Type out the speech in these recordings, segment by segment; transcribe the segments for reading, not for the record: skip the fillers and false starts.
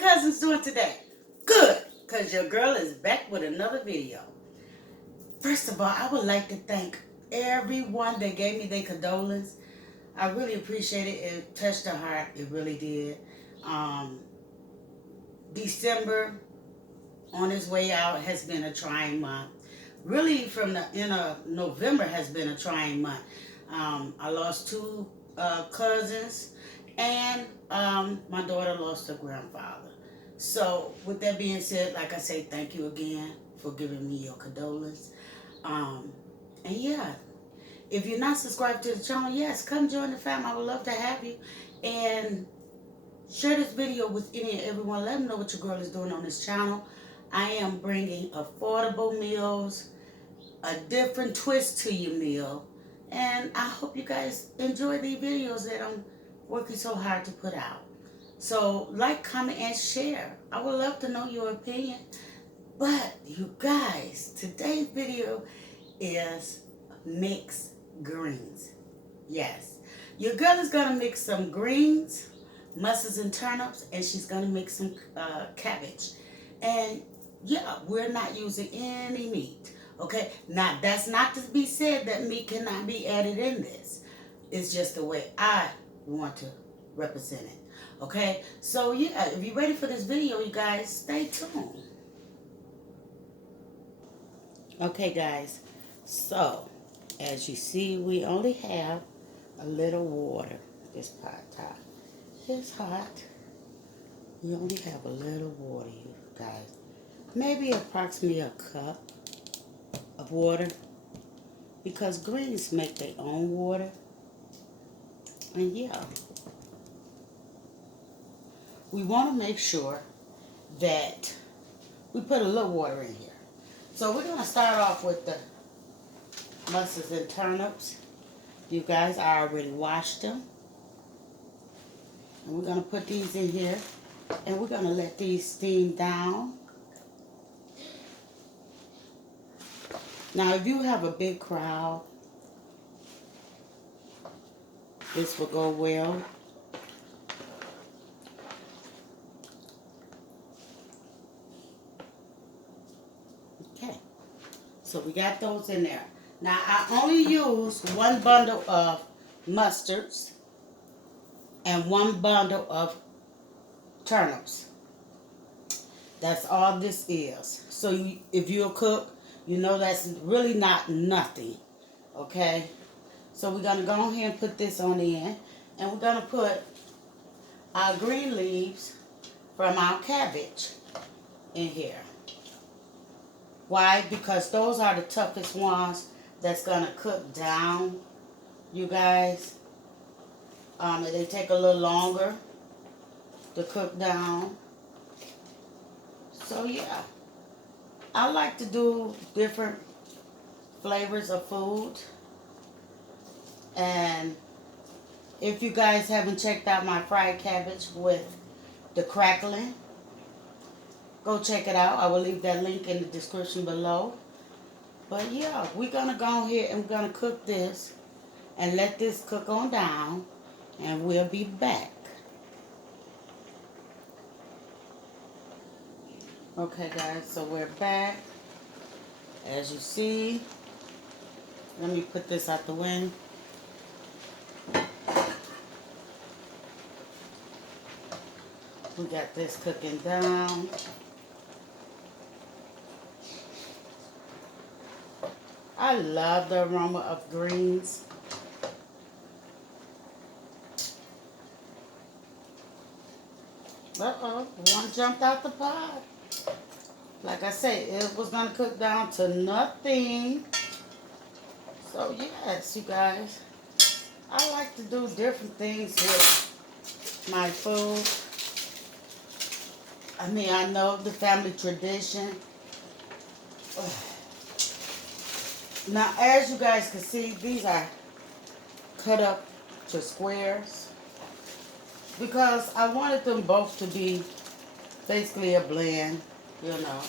cousins doing today? Good, because your girl is back with another video. First of all, I would like to thank everyone that gave me their condolence. I really appreciate it. It touched the heart. It really did. Um, December on its way out has been a trying month. Really, from the end of November has been a trying month. I lost two cousins, and my daughter lost her grandfather. So, with that being said, like I say, thank you again for giving me your condolence. Um, and yeah, if you're not subscribed to the channel, yes, come join the fam. I would love to have you. And share this video with any and everyone. Let them know what your girl is doing on this channel. I am bringing affordable meals, a different twist to your meal. And I hope you guys enjoy these videos that I'm working so hard to put out. So like, comment, and share. I would love to know your opinion. But you guys, today's video is mixed greens. Yes. Your girl is going to mix some greens, mustards, and turnips, and she's going to mix some cabbage. And yeah, we're not using any meat. Okay, now that's not to be said that meat cannot be added in this. It's just the way I want to represent it. Okay, so yeah, if you're ready for this video, you guys, stay tuned. Okay, guys, so as you see, we only have a little water. This pot top is hot. You only have a little water, you guys. Maybe approximately a cup of water, because greens make their own water. And yeah, we want to make sure that we put a little water in here. So we're going to start off with the mustards and turnips. You guys, I already washed them. And we're going to put these in here. And we're going to let these steam down. Now, if you have a big crowd, this will go well. Okay. So we got those in there. Now, I only use one bundle of mustards and one bundle of turnips. That's all this is. So if you're a cook, you know that's really not nothing. Okay? So we're going to go ahead and put this on in. And we're going to put our green leaves from our cabbage in here. Why? Because those are the toughest ones that's going to cook down, you guys. And they take a little longer to cook down. So yeah, I like to do different flavors of food. And if you guys haven't checked out my fried cabbage with the crackling, go check it out. I will leave that link in the description below. But yeah, we're going to go ahead and we're going to cook this and let this cook on down, and we'll be back. Okay, guys, so we're back. As you see, let me put this out the wind. We got this cooking down. I love the aroma of greens. Uh-oh, one jumped out the pot. Like I say, it was going to cook down to nothing. So yes, you guys, I like to do different things with my food. I mean, I know the family tradition. Now, as you guys can see, these are cut up to squares because I wanted them both to be basically a blend, you know.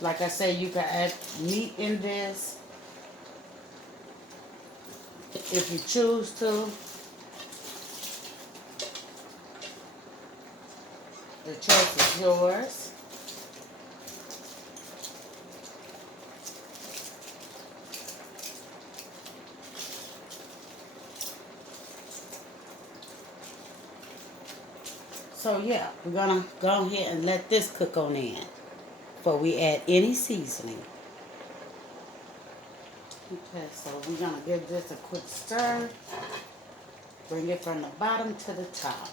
Like I say, you can add meat in this if you choose to. The choice is yours. So yeah, we're gonna go ahead and let this cook on in before we add any seasoning. Okay, so we're gonna give this a quick stir. Bring it from the bottom to the top.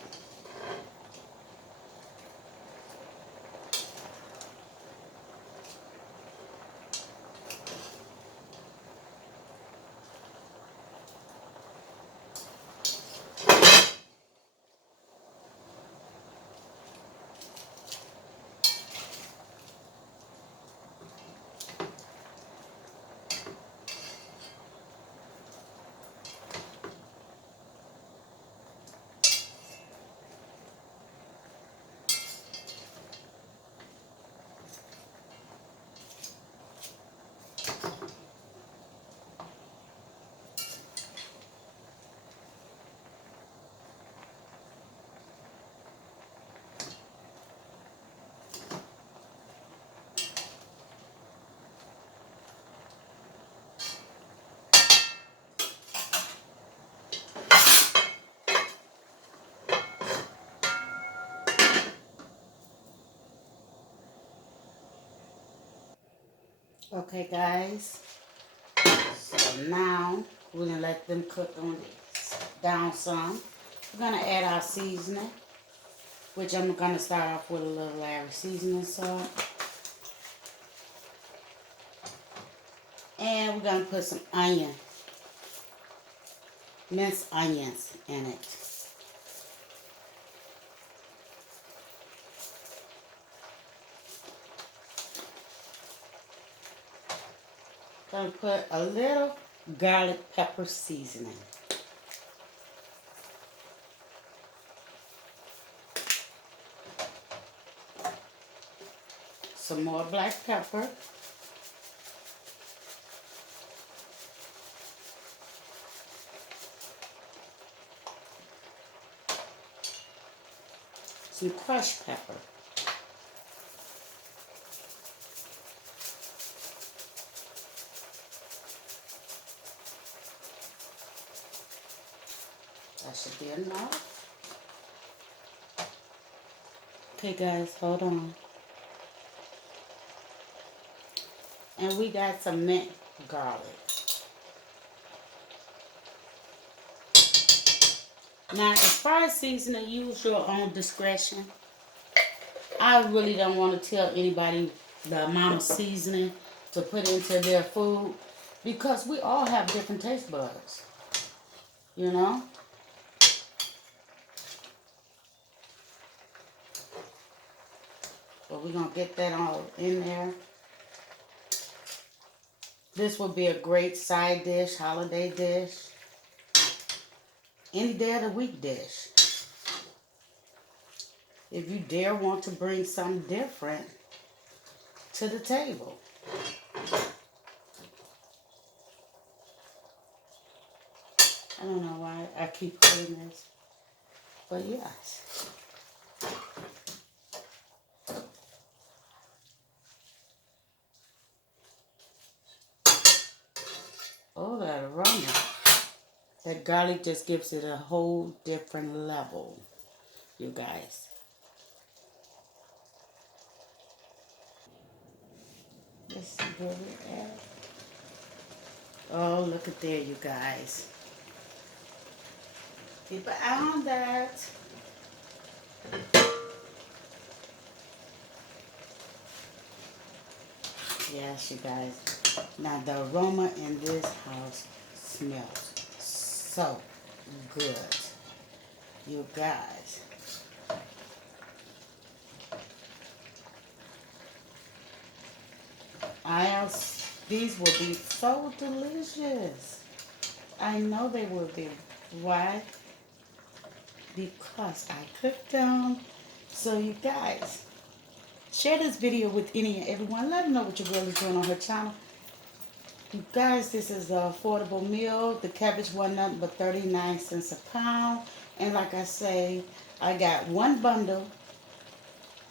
Okay, guys. So now we're gonna let them cook on this down some. We're gonna add our seasoning, which I'm gonna start off with a little Larry seasoning salt. And we're gonna put some onion, minced onions in it. Gonna put a little garlic pepper seasoning. Some more black pepper. Some crushed pepper. That should be enough. Okay, guys, hold on. And we got some mint garlic. Now, as far as seasoning, use your own discretion. I really don't want to tell anybody the amount of seasoning to put into their food because we all have different taste buds, you know? But we're going to get that all in there. This will be a great side dish, holiday dish, any day of the week dish. If you dare want to bring something different to the table. I don't know why I keep putting this, but yes. Oh, that aroma. That garlic just gives it a whole different level, you guys. Let's see where we're at. Oh, look at there, you guys. Keep an eye on that. Yes, you guys. Now, the aroma in this house smells so good, you guys. These will be so delicious. I know they will be. Why? Because I cooked them. So you guys, Share this video with any and everyone. Let them know what your girl is doing on her channel. You guys, this is an affordable meal. The cabbage wasn't nothing but 39 cents a pound. And like I say, I got one bundle,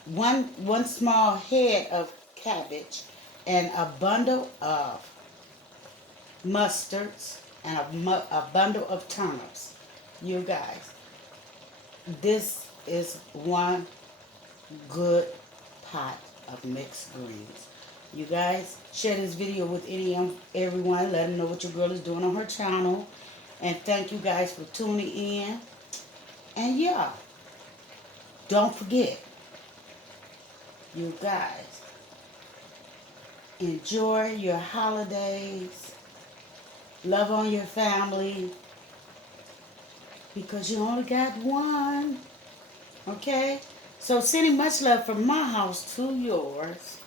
one small head of cabbage, and a bundle of mustards, and a bundle of turnips. You guys, this is one good pot of mixed greens. You guys, share this video with any and everyone. Let them know what your girl is doing on her channel. And thank you guys for tuning in. And yeah, don't forget, you guys, enjoy your holidays. Love on your family. Because you only got one. Okay? So sending much love from my house to yours.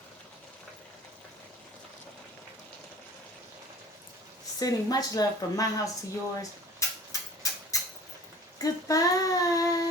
Sending much love from my house to yours. Goodbye.